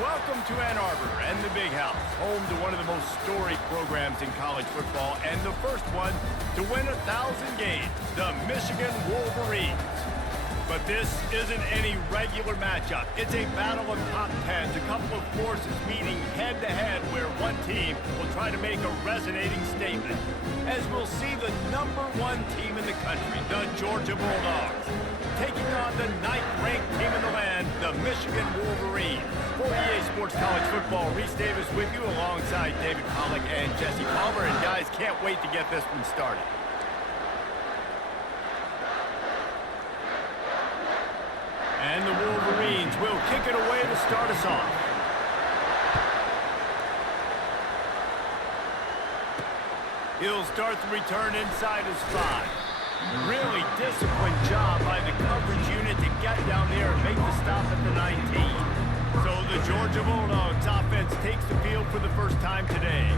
Welcome to Ann Arbor and the Big House, home to one of the most storied programs in college football and the first one to win 1,000 games, the Michigan Wolverines. But this isn't any regular matchup. It's a battle of top 10s, a couple of forces meeting head-to-head where one team will try to make a resonating statement. As we'll see the #1 team in the country, the Georgia Bulldogs, taking on the 9th-ranked team in the land, the Michigan Wolverines. For EA Sports College Football, Reese Davis with you alongside David Pollack and Jesse Palmer. And guys, can't wait to get this one started. And the Wolverines will kick it away to start us off. He'll start the return inside his 5. Really disciplined job by the coverage unit to get down there and make the stop at the 19. So the Georgia Bulldogs offense takes the field for the first time today.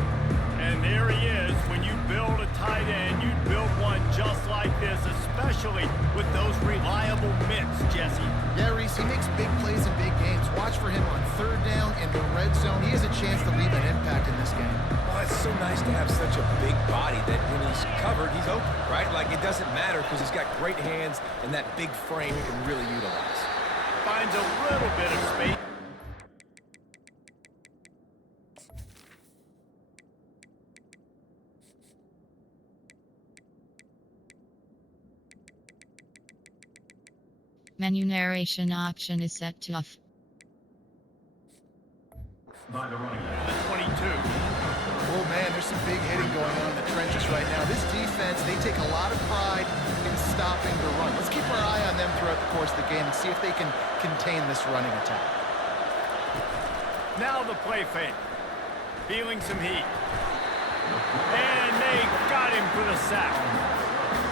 And there he is. When you build a tight end, you build one just like this, especially with those reliable mitts, Jesse. Yeah, Reese, he makes big plays in big games. Watch for him on 3rd down in the red zone. He has a chance to leave an impact in this game. Well, it's so nice to have such a big body that when he's covered, he's open, right? Like, it doesn't matter because he's got great hands and that big frame he can really utilize. Finds a little bit of space. Menu narration option is set to off. By the running back. The 22. Oh, man, there's some big hitting going on in the trenches right now. This defense, they take a lot of pride in stopping the run. Let's keep our eye on them throughout the course of the game and see if they can contain this running attack. Now the play fake. Feeling some heat. And they got him for the sack.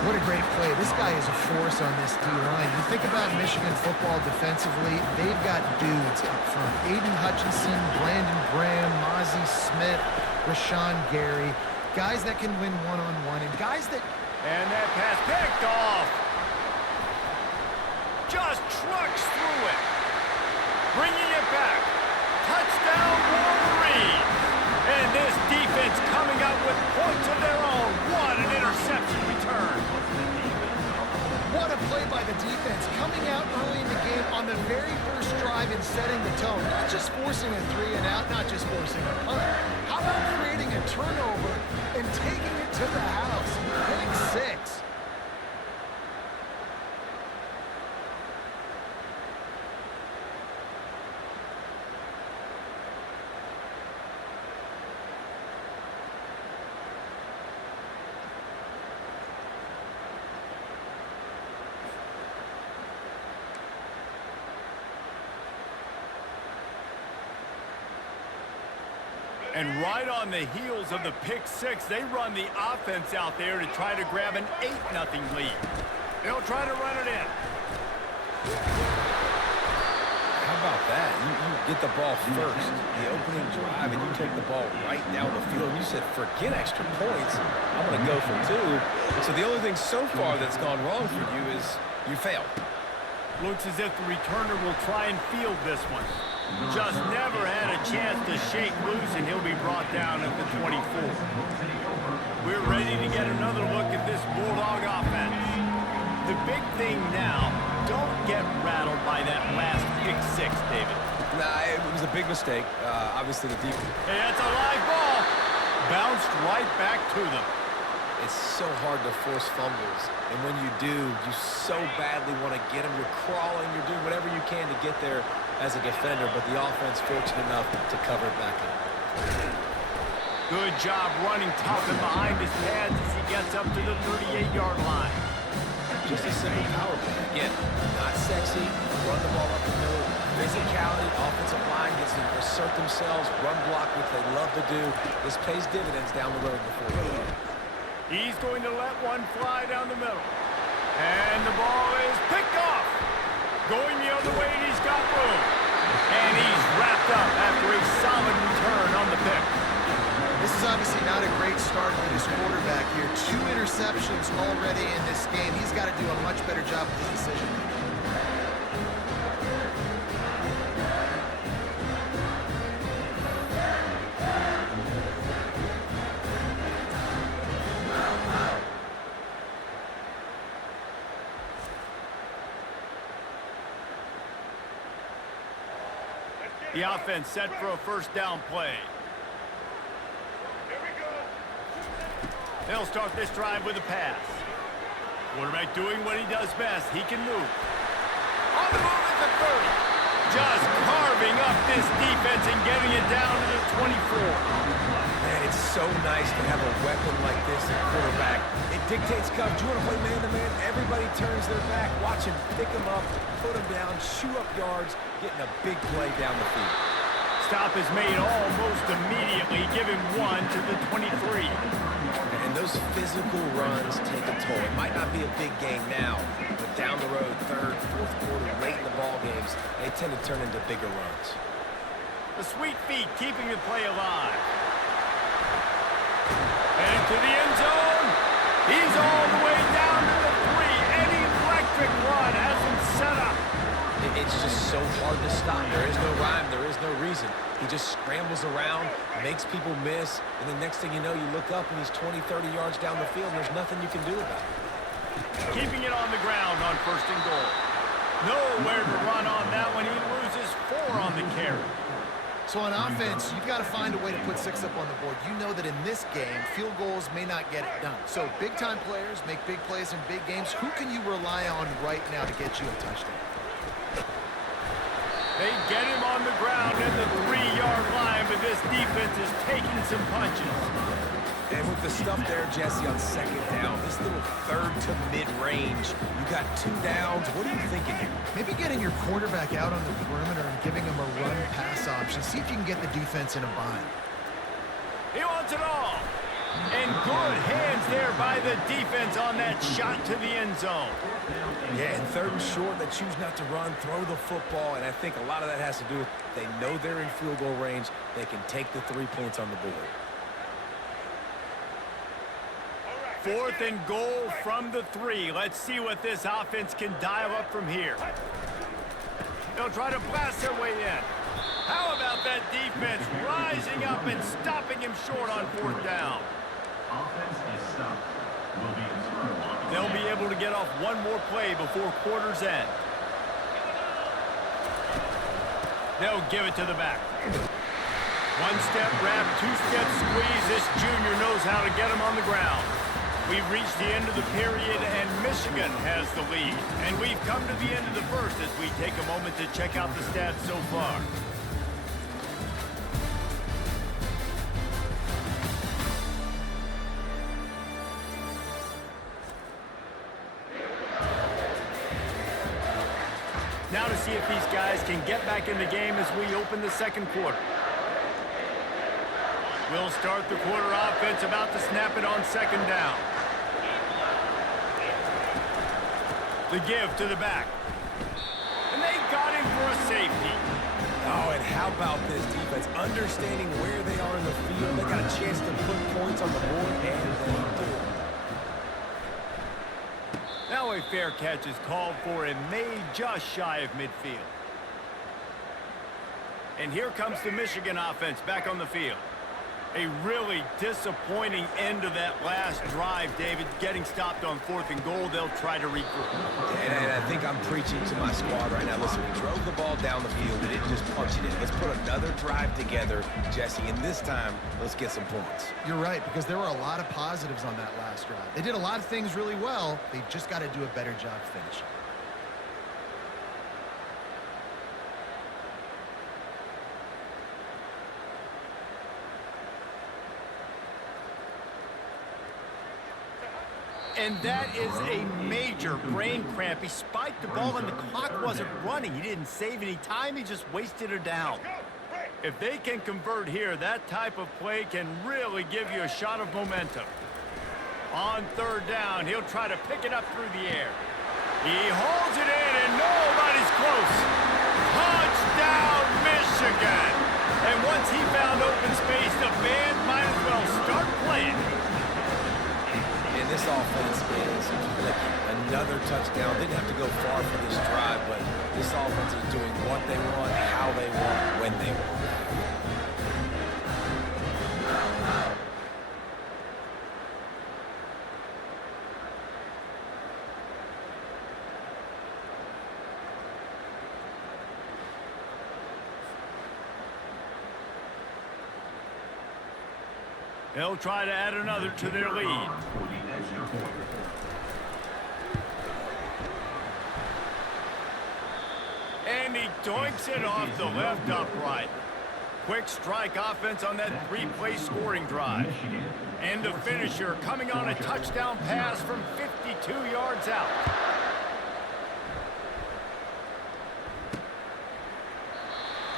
What a great play. This guy is a force on this D-line. You think about Michigan football defensively, they've got dudes up front. Aiden Hutchinson, Brandon Graham, Mozzie Smith, Rashawn Gary. Guys that can win one-on-one and guys that... And that pass picked off. Just trucks through it. Bringing it back. Touchdown Wolverines. And this defense coming up with points of their own. What an interception return. What a play by the defense. Coming out early in the game on the very first drive and setting the tone. Not just forcing a 3 and out, not just forcing a punt. How about creating a turnover and taking it to the house? Pick 6. And right on the heels of the pick 6, they run the offense out there to try to grab an 8-0 lead. They'll try to run it in. How about that? You get the ball first, the opening drive, and you take the ball right down the field. You said, forget extra points. I'm going to go for 2. So the only thing so far that's gone wrong for you is you failed. Looks as if the returner will try and field this one. Just never had a chance to shake loose, and he'll be brought down at the 24. We're ready to get another look at this Bulldog offense. The big thing now, don't get rattled by that last pick 6, David. Nah, it was a big mistake. Obviously, the deep. Hey, that's a live ball. Bounced right back to them. It's so hard to force fumbles, and when you do, you so badly want to get them. You're crawling, you're doing whatever you can to get there as a defender, but the offense fortunate enough to cover it back up. Good job running tough and behind his pads as he gets up to the 38-yard line. Just a simple power play. Again, not sexy, run the ball up the middle, physicality, offensive line gets to assert themselves, run block, which they love to do. This pays dividends down the road before you know it. He's going to let one fly down the middle. And the ball is picked off. Going the other way, and he's got room. And he's wrapped up after a solid return on the pick. This is obviously not a great start for this quarterback here. 2 interceptions already in this game. He's got to do a much better job with his decision. The offense set for a first down play. They'll start this drive with a pass. Quarterback doing what he does best. He can move. On the move at the 30. Just carving up this defense and getting it down to the 24. Man, it's so nice to have a weapon like this at quarterback. It dictates coverage. You want to play man-to-man? Everybody turns their back. Watch him pick him up, put him down, shoot up yards, getting a big play down the field. Stop is made almost immediately. Give him one to the 23. And those physical runs take a toll. It might not be a big game now, but down the road, third, fourth quarter, late in the ball games, they tend to turn into bigger runs. The sweet feet keeping the play alive. And into the end zone. He's all the way down to the 3. An electric run has him set up. It's just so hard to stop. There is no rhyme. There is no reason. He just scrambles around, makes people miss, and the next thing you know, you look up and he's 20, 30 yards down the field, and there's nothing you can do about it. Keeping it on the ground on first and goal. Nowhere to run on that one. He loses 4 on the carry. So on offense, you've got to find a way to put 6 up on the board. You know that in this game, field goals may not get it done. So big-time players make big plays in big games. Who can you rely on right now to get you a touchdown? They get him on the ground at the 3-yard line, but this defense is taking some punches. And with the stuff there, Jesse, on second down, this little third to mid-range, you got 2 downs. What are you thinking here? Maybe getting your quarterback out on the perimeter and giving him a run-pass option. See if you can get the defense in a bind. He wants it all. And good hands there by the defense on that shot to the end zone. Yeah, and third and short, they choose not to run, throw the football, and I think a lot of that has to do with they know they're in field goal range. They can take the 3 points on the board. 4th and goal from the 3. Let's see what this offense can dial up from here. They'll try to blast their way in. How about that defense rising up and stopping him short on 4th down? Offense is stopped. Will be in. They'll be able to get off one more play before quarter's end. They'll give it to the back. 1-step wrap, 2-step squeeze. This junior knows how to get him on the ground. We've reached the end of the period, and Michigan has the lead. And we've come to the end of the first as we take a moment to check out the stats so far. Now to see if these guys can get back in the game as we open the second quarter. We'll start the quarter offense, about to snap it on second down. The give to the back. And they got him for a safety. Oh, and how about this defense? Understanding where they are in the field, they got a chance to put points on the board, and they do. Now a fair catch is called for and made just shy of midfield. And here comes the Michigan offense back on the field. A really disappointing end of that last drive, David. Getting stopped on 4th and goal, they'll try to regroup. And I think I'm preaching to my squad right now. Listen, we drove the ball down the field. We didn't just punch it in. Let's put another drive together, Jesse, and this time, let's get some points. You're right, because there were a lot of positives on that last drive. They did a lot of things really well. They've just got to do a better job finishing. And that is a major brain cramp. He spiked the ball and the clock wasn't running. He didn't save any time. He just wasted her down. If they can convert here, that type of play can really give you a shot of momentum. On 3rd down, he'll try to pick it up through the air. He holds it in and nobody's close. Touchdown, Michigan! And once he found open space, the band might as well start playing. And this offense is clicking. Another touchdown. Didn't have to go far for this drive, but this offense is doing what they want, how they want, when they want. They'll try to add another to their lead. For the extra point. And he doinks it off the left upright. Quick strike offense on that three-play scoring drive. And the finisher coming on a touchdown pass from 52 yards out.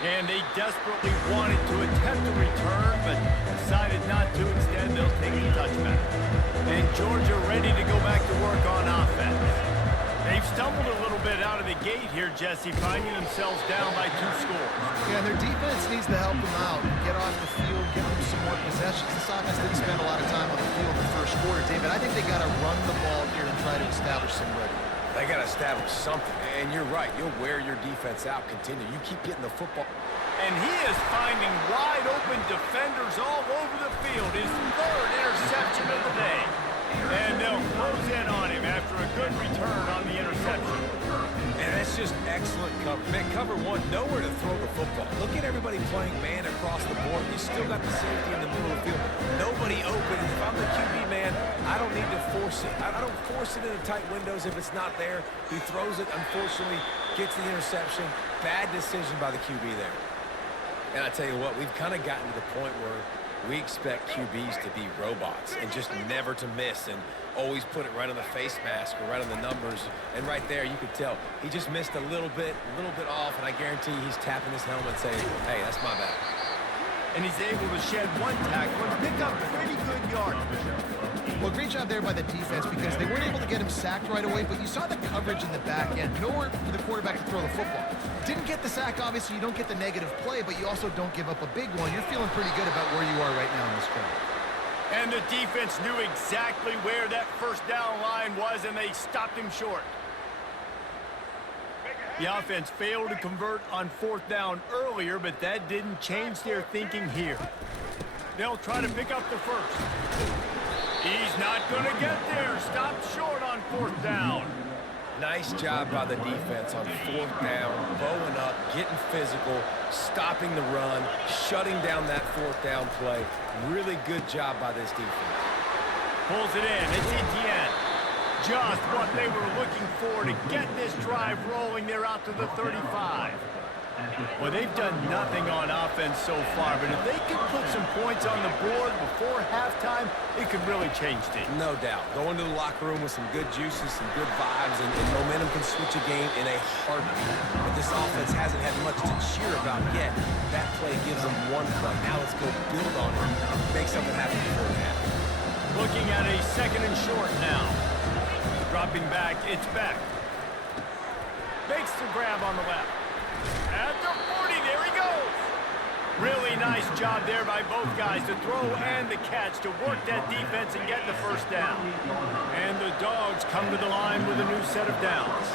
And they desperately wanted to attempt a return, but decided not to. Instead, they'll take the touchback. And Georgia ready to go back to work on offense. They've stumbled a little bit out of the gate here, Jesse, finding themselves down by 2 scores. Yeah, their defense needs to help them out, get off the field, give them some more possessions. This offense didn't spend a lot of time on the field in the first quarter, David. I think they got to run the ball here and try to establish some rhythm. They got to establish something. And you're right. You'll wear your defense out. Continue. You keep getting the football. And he is finding wide open defenders all over the field. His 3rd interception of the day. And they'll close in on him after a good return on the interception. And that's just excellent cover. Man, cover 1, nowhere to throw the football. Look at everybody playing man across the board. You still got the safety in the middle of the field. Nobody open. If I'm the QB man, I don't need to force it. I don't force it into tight windows if it's not there. He throws it, unfortunately, gets the interception. Bad decision by the QB there. And I tell you what, we've kind of gotten to the point where we expect QBs to be robots and just never to miss and always put it right on the face mask or right on the numbers. And right there, you could tell he just missed a little bit off, and I guarantee he's tapping his helmet saying, hey, that's my bad. And he's able to shed 1 tackle and pick up pretty good yardage. Well, great job there by the defense because they weren't able to get him sacked right away, but you saw the coverage in the back end. Nowhere for the quarterback to throw the football. Didn't get the sack, obviously. You don't get the negative play, but you also don't give up a big one. You're feeling pretty good about where you are right now in this game. And the defense knew exactly where that first down line was, and they stopped him short. The offense failed to convert on 4th down earlier, but that didn't change their thinking here. They'll try to pick up the first. He's not going to get there. Stopped short on 4th down. Nice job by the defense on 4th down, bowing up, getting physical, stopping the run, shutting down that 4th down play. Really good job by this defense. Pulls it in. It's Etienne. Just what they were looking for to get this drive rolling. They're out to the 35. Well, they've done nothing on offense so far, but if they can put some points on the board before halftime, it could really change things. No doubt. Going to the locker room with some good juices, some good vibes, and momentum can switch a game in a heartbeat. But this offense hasn't had much to cheer about yet. That play gives them 1 play. Now let's go build on it, make something happen before it happens. Looking at a 2nd and short now. Dropping back, it's Beck. Makes the grab on the left. At the 40, there he goes. Really nice job there by both guys to throw and the catch to work that defense and get the first down. And the Dogs come to the line with a new set of downs.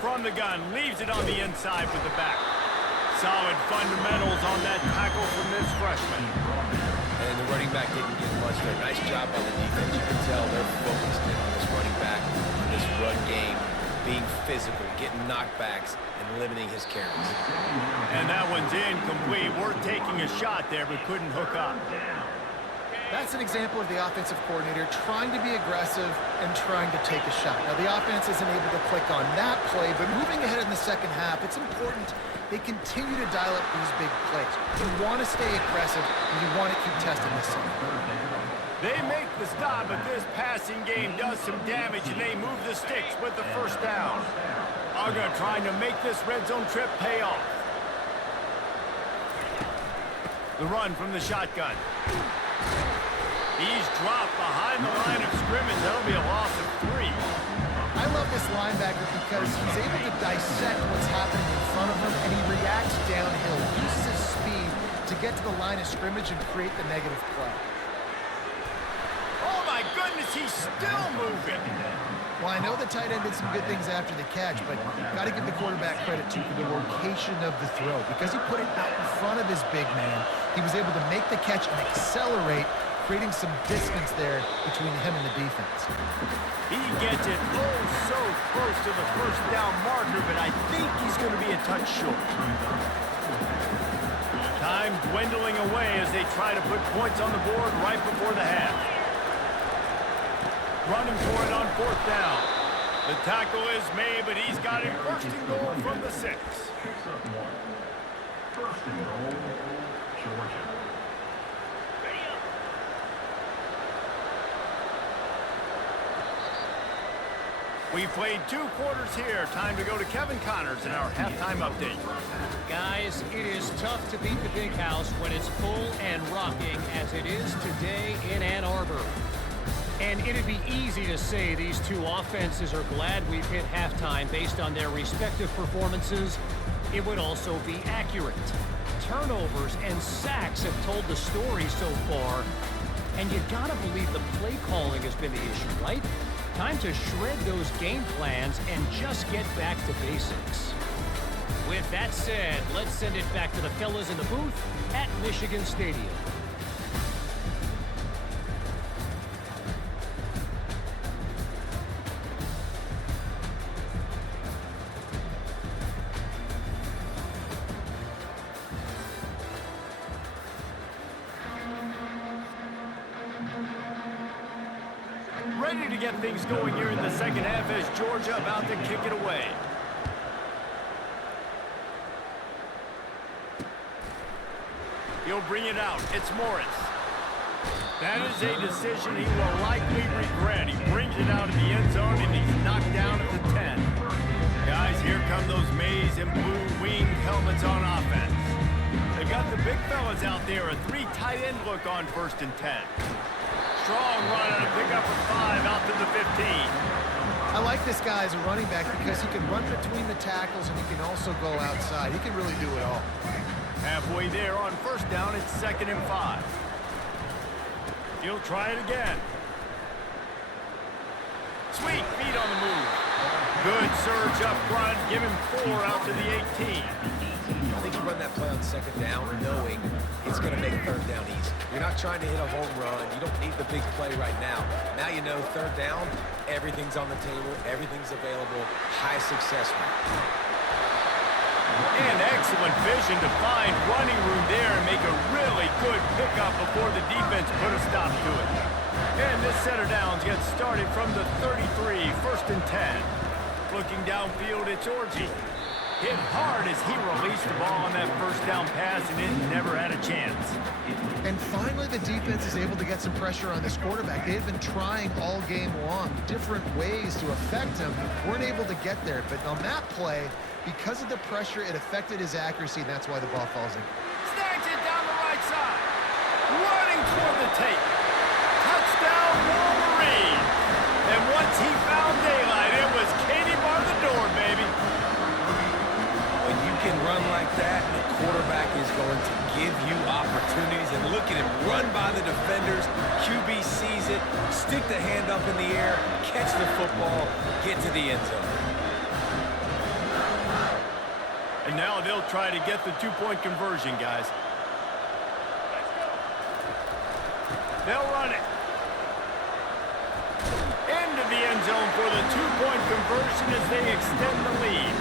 From the gun, leaves it on the inside with the back. Solid fundamentals on that tackle from this freshman. And the running back didn't get much there. Nice job by the defense. You can tell they're focused in on this running back, on this run game, being physical, getting knockbacks, and limiting his carries. And that one's incomplete. Worth taking a shot there, but couldn't hook up. That's an example of the offensive coordinator trying to be aggressive and trying to take a shot. Now, the offense isn't able to click on that play, but moving ahead in the second half, it's important they continue to dial up these big plays. You want to stay aggressive, and you want to keep testing this stuff. They make the stop, but this passing game does some damage, and they move the sticks with the first down. Uga trying to make this red zone trip pay off. The run from the shotgun. He's dropped behind the line of scrimmage. That'll be a loss of 3. I love this linebacker because he's able to dissect what's happening in front of him, and he reacts downhill. He uses his speed to get to the line of scrimmage and create the negative play. Oh, my goodness, he's still moving. Well, I know the tight end did some good things after the catch, but got to give the quarterback credit, too, for the location of the throw. Because he put it out in front of his big man, he was able to make the catch and accelerate, creating some distance there between him and the defense. He gets it so close to the first down marker, but I think he's going to be a touch short. Time dwindling away as they try to put points on the board right before the half. Running for it on 4th down. The tackle is made, but he's got it first and goal from the 6. Picks up 1. First and goal, Georgia. We played 2 quarters here. Time to go to Kevin Connors in our halftime update. Guys, it is tough to beat the Big House when it's full and rocking as it is today in Ann Arbor. And it'd be easy to say these two offenses are glad we've hit halftime based on their respective performances. It would also be accurate. Turnovers and sacks have told the story so far. And you gotta believe the play calling has been the issue, right? Time to shred those game plans and just get back to basics. With that said, let's send it back to the fellas in the booth at Michigan Stadium. Ready to get things going here in the second half as Georgia about to kick it away. He'll bring it out. It's Morris. That is a decision he will likely regret. He brings it out of the end zone, and he's knocked down at the 10. Guys, here come those maize and blue winged helmets on offense. They've got the big fellas out there, a 3 tight end look on 1st and 10. Strong run on a pickup of 5 out to the 15. I like this guy as a running back because he can run between the tackles and he can also go outside. He can really do it all. Halfway there on 1st down, it's 2nd and 5. He'll try it again. Sweet feet on the move. Good surge up front. Give him 4 out to the 18. I think you run that play on 2nd down knowing it's going to make 3rd down easy. You're not trying to hit a home run. You don't need the big play right now. Now you know 3rd down, everything's on the table, everything's available, high success rate. And excellent vision to find running room there and make a really good pickup before the defense put a stop to it. And this setter downs gets started from the 33, 1st and 10. Looking downfield, it's Orji. Hit hard as he released the ball on that 1st down pass, and it never had a chance. And finally, the defense is able to get some pressure on this quarterback. They've been trying all game long, different ways to affect him. Weren't able to get there, but on that play, because of the pressure, it affected his accuracy, and that's why the ball falls in. Snags it down the right side. Running toward the tape. Touchdown, Wolverines. And once he found daylight, it was Katie bar the door, baby. When you can run like that, the quarterback is going to give you opportunities. And look at him run by the defenders. QB sees it, stick the hand up in the air, catch the football, get to the end zone. And now they'll try to get the 2-point conversion, guys. They'll run it. Into the end zone for the 2-point conversion as they extend the lead.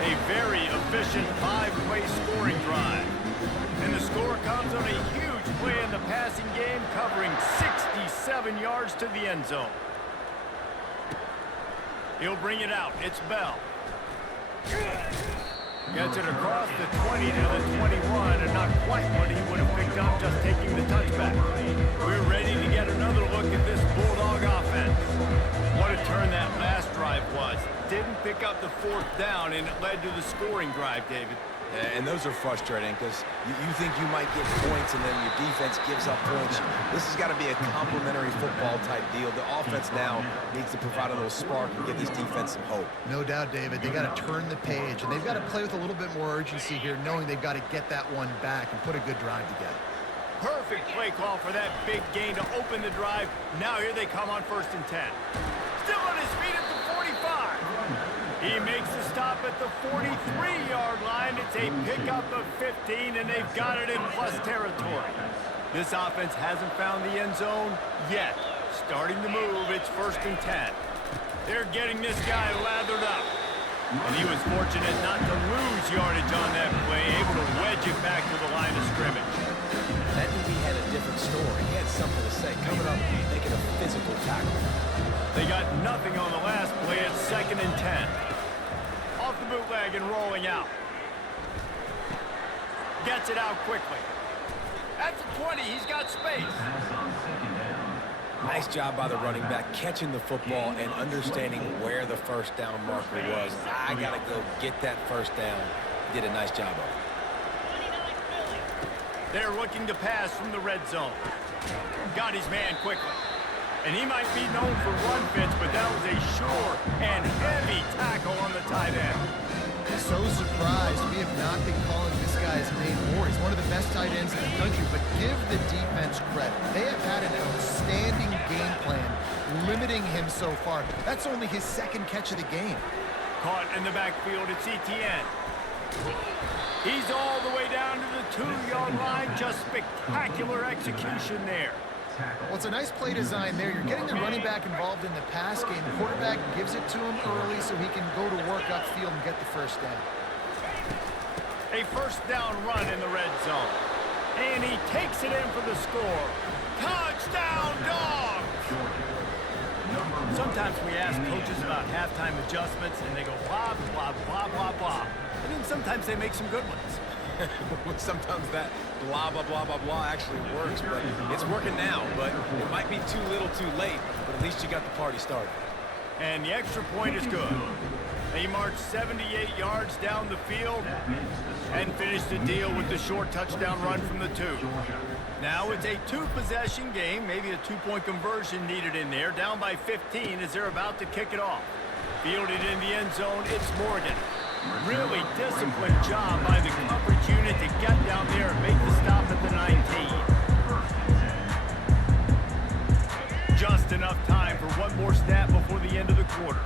A very efficient 5-play scoring drive. And the score comes on a huge play in the passing game, covering 67 yards to the end zone. He'll bring it out. It's Bell. Gets it across the 20 to the 21, and not quite what he would have picked up just taking the touchback. We're ready to get another look at this Bulldog offense. What a turn that last drive was. Didn't pick up the 4th down, and it led to the scoring drive, David. And those are frustrating because you think you might get points and then your defense gives up points. This has got to be a complementary football type deal. The offense now needs to provide a little spark and give this defense some hope. No doubt, David. They got to turn the page, and they've got to play with a little bit more urgency here, knowing they've got to get that one back and put a good drive together. Perfect play call for that big gain to open the drive. Now here they come on 1st and 10. Still on his feet at the 45. He makes the stop at the 43-yard line. It's a pickup of 15, and they've got it in plus territory. This offense hasn't found the end zone yet. Starting to move, it's 1st and 10. They're getting this guy lathered up. And he was fortunate not to lose yardage on that play, able to wedge it back to the line of scrimmage. something to say. Coming up, making a physical tackle. They got nothing on the last play. It's 2nd and 10. Off the bootleg and rolling out. Gets it out quickly. At the 20, he's got space. Pass on 2nd down. Nice job by the running back, catching the football and understanding where the first down marker was. I got to go get that first down. Did a nice job of it. They're looking to pass from the red zone. Got his man quickly. And he might be known for run fits, but that was a sure and heavy tackle on the tight end. So surprised we have not been calling this guy's name more. He's one of the best tight ends in the country, but give the defense credit. They have had an outstanding game plan limiting him so far. That's only his 2nd catch of the game. Caught in the backfield, it's ETN. He's all the way down to the 2-yard line. Just spectacular execution there. Well, it's a nice play design there. You're getting the running back involved in the pass game. The quarterback gives it to him early so he can go to work upfield and get the first down. A first down run in the red zone. And he takes it in for the score. Touchdown, Dogs! Sometimes we ask coaches about halftime adjustments, and they go blah, blah, blah, blah, blah. And then sometimes they make some good ones. Sometimes that blah, blah, blah, blah, blah actually works, but it's working now. But it might be too little too late, but at least you got the party started. And the extra point is good. They marched 78 yards down the field and finished the deal with the short touchdown run from the 2. Now it's a 2-possession game, maybe a 2-point conversion needed in there. Down by 15 as they're about to kick it off. Fielded in the end zone, it's Morgan. Really disciplined job by the coverage unit to get down there and make the stop at the 19. Just enough time for one more snap before the end of the quarter.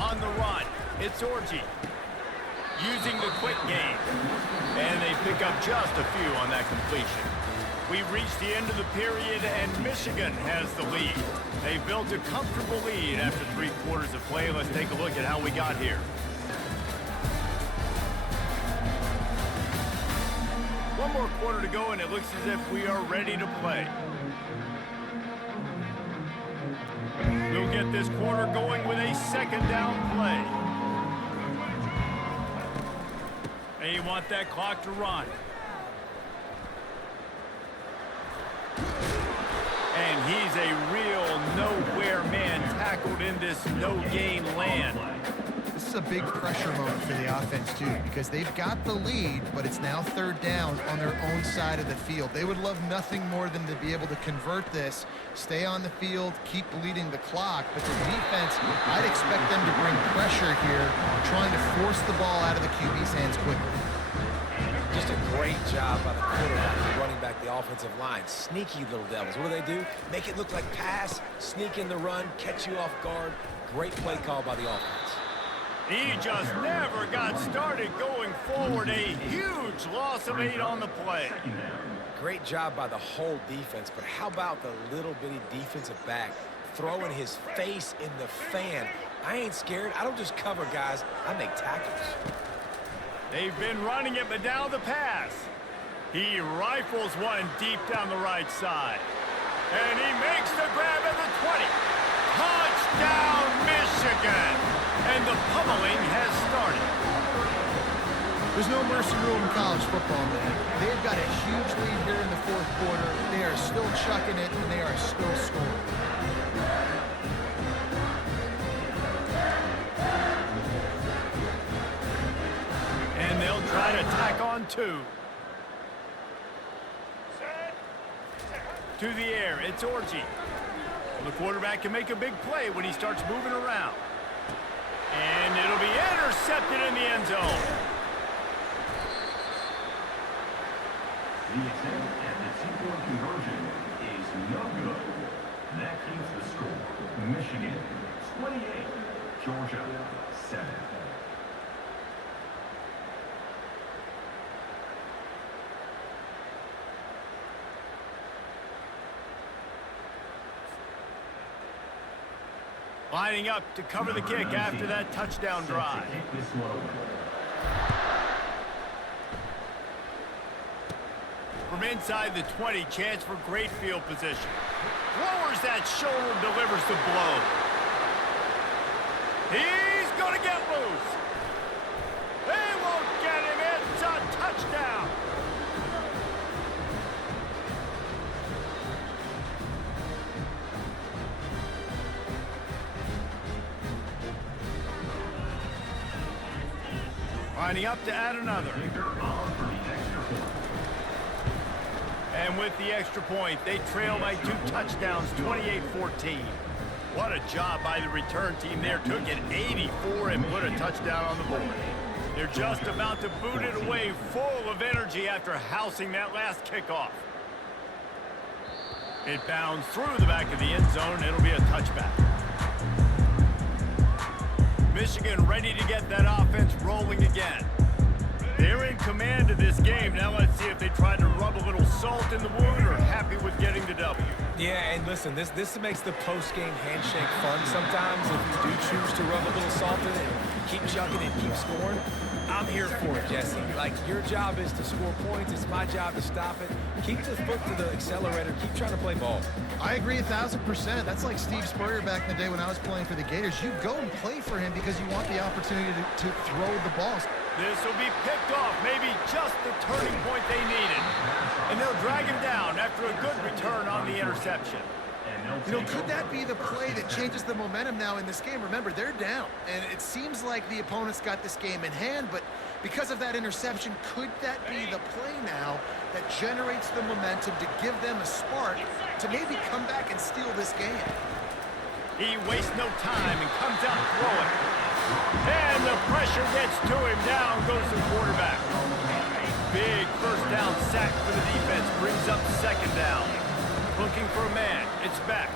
On the run, it's Orji. Using the quick game. And they pick up just a few on that completion. We've reached the end of the period, and Michigan has the lead. They built a comfortable lead after 3 quarters of play. Let's take a look at how we got here. One more quarter to go, and it looks as if we are ready to play. We'll get this quarter going with a 2nd down play. They want that clock to run. And he's a real nowhere man tackled in this no-gain land. This is a big pressure moment for the offense, too, because they've got the lead, but it's now 3rd down on their own side of the field. They would love nothing more than to be able to convert this, stay on the field, keep leading the clock, but the defense, I'd expect them to bring pressure here, trying to force the ball out of the QB's hands quickly. Just a great job by the quarterback, the running back, the offensive line. Sneaky little devils. What do? Make it look like pass, sneak in the run, catch you off guard. Great play call by the offense. He just never got started going forward. A huge loss of 8 on the play. Great job by the whole defense, but how about the little bitty defensive back throwing his face in the fan? I ain't scared. I don't just cover guys. I make tackles. They've been running it, but now the pass. He rifles one deep down the right side. And he makes the grab at the 20. Touchdown, Michigan! And the pummeling has started. There's no mercy rule in college football, man. They've got a huge lead here in the 4th quarter. They are still chucking it, and they are still scoring. And they'll try to tack on 2. To the air, it's Orji. The quarterback can make a big play when he starts moving around. And it'll be intercepted in the end zone. The attempt at the 2-point conversion is no good. That keeps the score. Michigan 28, Georgia 7. Lining up to cover the kick after that touchdown drive. From inside the 20, chance for great field position. Lowers that shoulder, delivers the blow. He's going to get loose. They won't get him. It's a touchdown. Lining up to add another. And with the extra point, they trail by 2 touchdowns, 28-14. What a job by the return team there. Took it 84 and put a touchdown on the board. They're just about to boot it away, full of energy after housing that last kickoff. It bounds through the back of the end zone. It'll be a touchback. Michigan ready to get that offense rolling again. They're in command of this game. Now let's see if they try to rub a little salt in the wound or happy with getting the W. Yeah, and listen, this makes the post-game handshake fun sometimes. If you do choose to rub a little salt in it and keep chugging and keep scoring, I'm here for it, Jesse. Like, your job is to score points. It's my job to stop it. Keep the foot to the accelerator. Keep trying to play ball. I agree 1,000%. That's like Steve Spurrier back in the day when I was playing for the Gators. You go and play for him because you want the opportunity to throw the balls. This will be picked off, maybe just the turning point they needed. And they'll drag him down after a good return on the interception. You know, could that be the play that changes the momentum now in this game? Remember, they're down, and it seems like the opponent's got this game in hand, but because of that interception, could that be the play now that generates the momentum to give them a spark to maybe come back and steal this game? He wastes no time and comes out throwing. And the pressure gets to him. Down goes the quarterback. Big first down sack for the defense. Brings up second down. Looking for a man. It's back.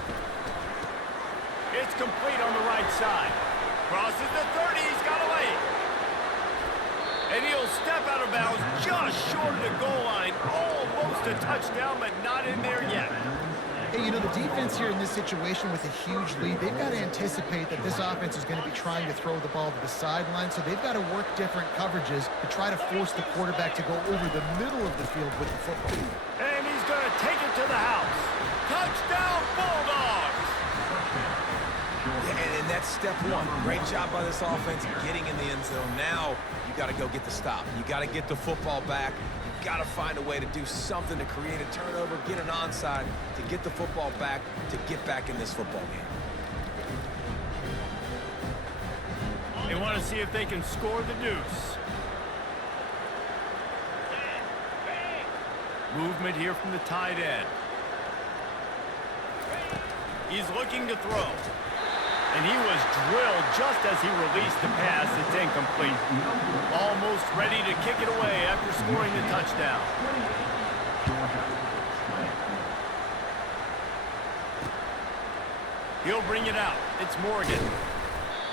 It's complete on the right side. Crosses the 30. He's got a lane. And he'll step out of bounds just short of the goal line. Almost a touchdown, but not in there yet. Hey, you know, the defense here in this situation with a huge lead, they've got to anticipate that this offense is going to be trying to throw the ball to the sideline, so they've got to work different coverages to try to force the quarterback to go over the middle of the field with the football. And he's going to take it to the house. Touchdown, Bulldogs! Yeah, and that's step one. Great job by this offense getting in the end zone. Now you got to go get the stop. You got to get the football back. You got to find a way to do something to create a turnover, get an onside, to get the football back, to get back in this football game. They want to see if they can score the deuce. Movement here from the tight end. He's looking to throw. And he was drilled just as he released the pass. It's incomplete. Almost ready to kick it away after scoring the touchdown. He'll bring it out. It's Morgan.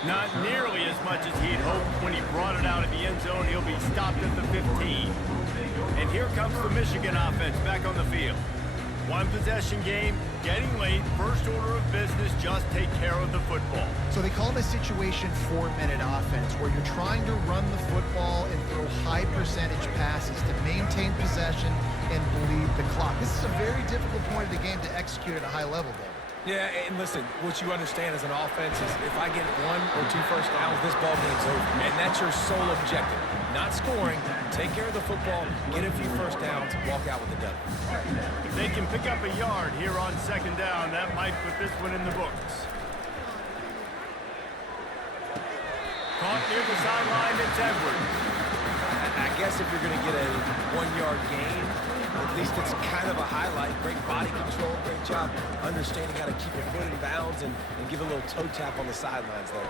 Not nearly as much as he'd hoped when he brought it out of the end zone. He'll be stopped at the 15. And here comes the Michigan offense back on the field. One possession game, getting late, first order of business, just take care of the football. So they call this situation 4-minute offense, where you're trying to run the football and throw high percentage passes to maintain possession and bleed the clock. This is a very difficult point of the game to execute at a high level, David. Yeah, and listen, what you understand as an offense is if I get 1 or 2 first downs, this ball game's over. And that's your sole objective. Not scoring, take care of the football, get a few first downs, walk out with a W. If they can pick up a yard here on second down, that might put this one in the books. Caught near the sideline, it's Edwards. I guess if you're going to get a 1-yard gain, at least it's kind of a highlight. Great body control, great job understanding how to keep your foot in bounds and give a little toe tap on the sidelines there.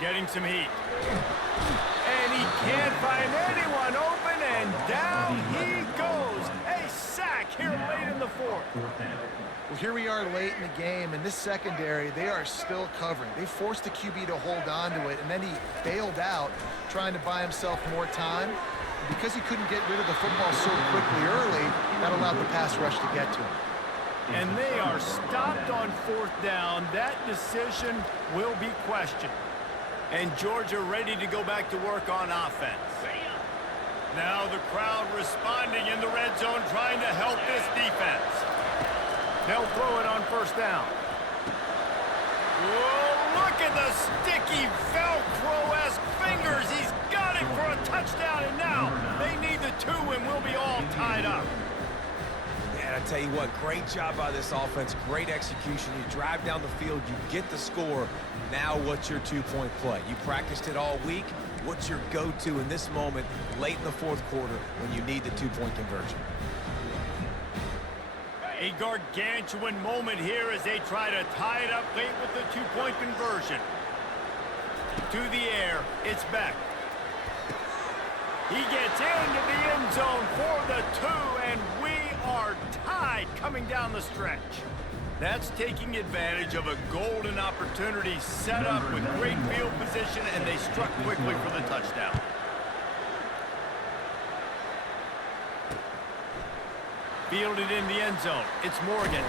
Getting some heat. And he can't find anyone open, and down he goes. A sack here late in the fourth. Well, here we are late in the game, and this secondary, they are still covering. They forced the QB to hold on to it, and then he bailed out, trying to buy himself more time. And because he couldn't get rid of the football so quickly early, that allowed the pass rush to get to him. And they are stopped on fourth down. That decision will be questioned. And Georgia ready to go back to work on offense. Now the crowd responding in the red zone, trying to help this defense. They'll throw it on first down. Whoa, look at the sticky Velcro-esque fingers. He's got it for a touchdown, and now they need the 2 and we'll be all tied up. Man, I tell you what, great job by this offense, great execution. You drive down the field, you get the score. Now what's your 2-point play? You practiced it all week. What's your go-to in this moment late in the fourth quarter when you need the 2-point conversion? A gargantuan moment here as they try to tie it up late with the 2-point conversion. To the air, it's Beck. He gets into the end zone for the 2, and we are tied coming down the stretch. That's taking advantage of a golden opportunity set up with great field position, and they struck quickly for the touchdown. Fielded in the end zone. It's Morgan.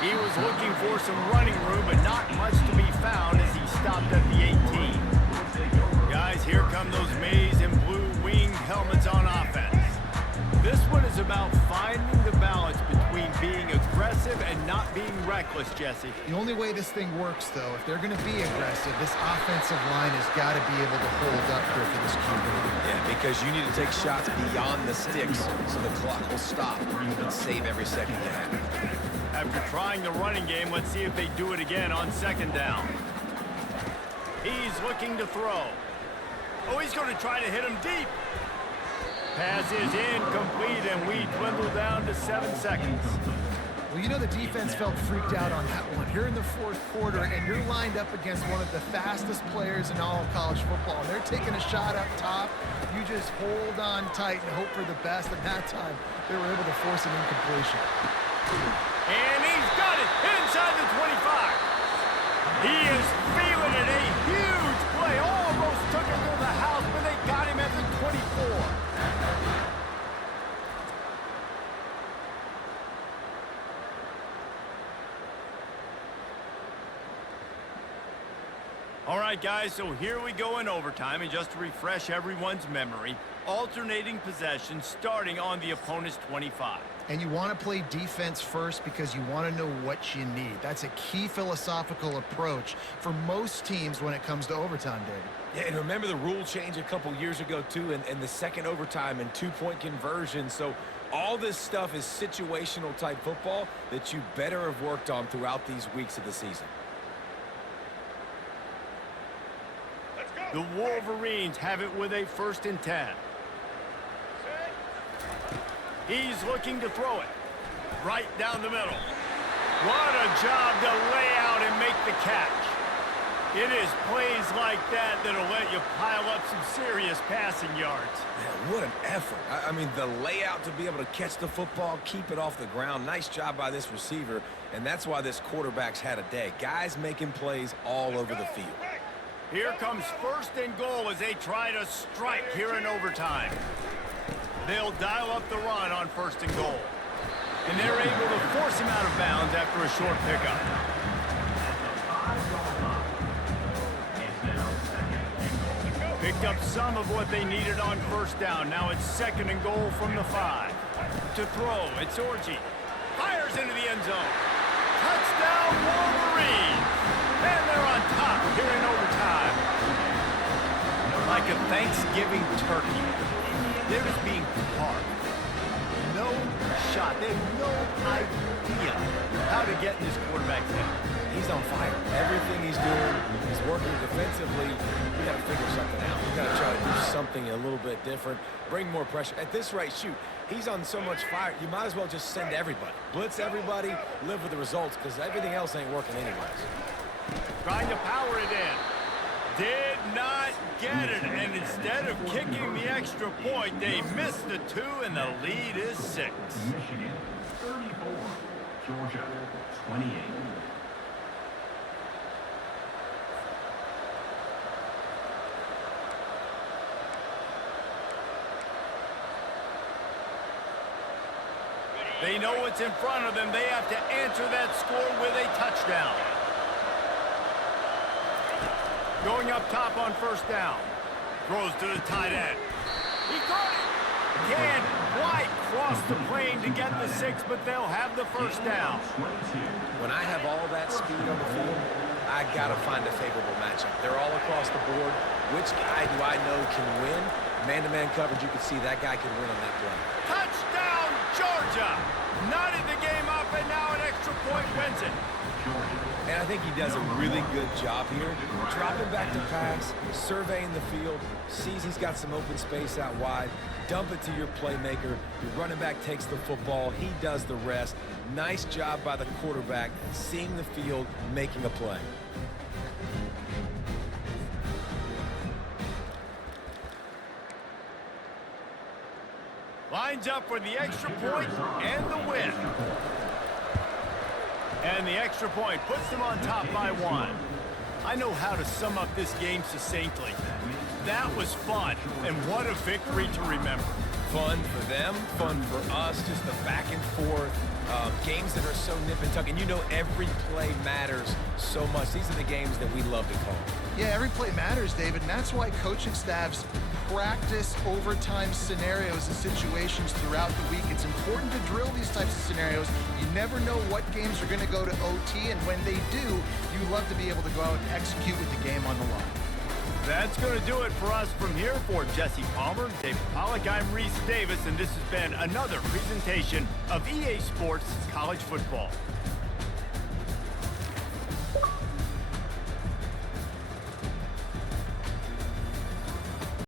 He was looking for some running room, but not much to be found as he stopped at the 18. Guys, here come those maize and blue winged helmets on offense. This one is about finding the balance between being aggressive and not being reckless, Jesse. The only way this thing works, though, if they're going to be aggressive, this offensive line has got to be able to hold up here for this QB. Yeah, because you need to take shots beyond the sticks so the clock will stop and save every second you have. After trying the running game, let's see if they do it again on second down. He's looking to throw. Oh, he's going to try to hit him deep. Pass is incomplete, and we dwindle down to 7 seconds. Well, you know the defense felt freaked out on that one. You're in the fourth quarter, and you're lined up against one of the fastest players in all of college football. They're taking a shot up top. You just hold on tight and hope for the best. And that time, they were able to force an incompletion. And he's got it inside the 25. He is feeling it. A huge play. Almost took him to the house, but they got him at the 24. All right, guys, so here we go in overtime, and just to refresh everyone's memory, alternating possession starting on the opponent's 25. And you want to play defense first because you want to know what you need. That's a key philosophical approach for most teams when it comes to overtime, David. Yeah, and remember the rule change a couple years ago, too, and the second overtime and 2-point conversion. So all this stuff is situational type football that you better have worked on throughout these weeks of the season. The Wolverines have it with a 1st and 10. He's looking to throw it right down the middle. What a job to lay out and make the catch. It is plays like that that'll let you pile up some serious passing yards. Man, what an effort. I mean, the layout to be able to catch the football, keep it off the ground. Nice job by this receiver, and that's why this quarterback's had a day. Guys making plays all over the field. Here comes 1st and goal as they try to strike here in overtime. They'll dial up the run on 1st and goal. And they're able to force him out of bounds after a short pickup. Picked up some of what they needed on 1st down. Now it's 2nd and goal from the 5. To throw, it's Orji. Fires into the end zone. Touchdown, Wolverines! And they're on top here in overtime. Like a Thanksgiving turkey, they're just being carved. No shot. They have no idea how to get in this quarterback's head. He's on fire. Everything he's doing is working defensively. We got to figure something out. We got to try to do something a little bit different. Bring more pressure. At this rate, shoot, he's on so much fire, you might as well just send everybody. Blitz everybody, live with the results, because everything else ain't working anyways. Trying to power it in. Did not get it, and instead of kicking the extra point, they missed the 2, and the lead is 6. Michigan, 34. Georgia, 28. They know what's in front of them. They have to answer that score with a touchdown. Going up top on 1st down. Throws to the tight end. He caught it. Can't quite cross the plane to get the 6, but they'll have the first down. When I have all that speed on the field, I got to find a favorable matchup. They're all across the board. Which guy do I know can win? Man-to-man coverage, you can see that guy can win on that play. Touchdown, Georgia! Knotted the game up, and now an extra point wins it. And I think he does a really good job here. Dropping back to pass, surveying the field, sees he's got some open space out wide, dump it to your playmaker. Your running back takes the football. He does the rest. Nice job by the quarterback, seeing the field, making a play. Lines up for the extra point and the win. And the extra point puts them on top by 1. I know how to sum up this game succinctly. That was fun, and what a victory to remember. Fun for them, fun for us, just the back and forth. Games that are so nip and tuck, and you know every play matters so much. These are the games that we love to call. Yeah, every play matters, David, and that's why coaching staffs practice overtime scenarios and situations throughout the week. It's important to drill these types of scenarios. You never know what games are going to go to OT, and when they do, you love to be able to go out and execute with the game on the line. That's going to do it for us from here. For Jesse Palmer, David Pollack, I'm Reese Davis, and this has been another presentation of EA Sports College Football.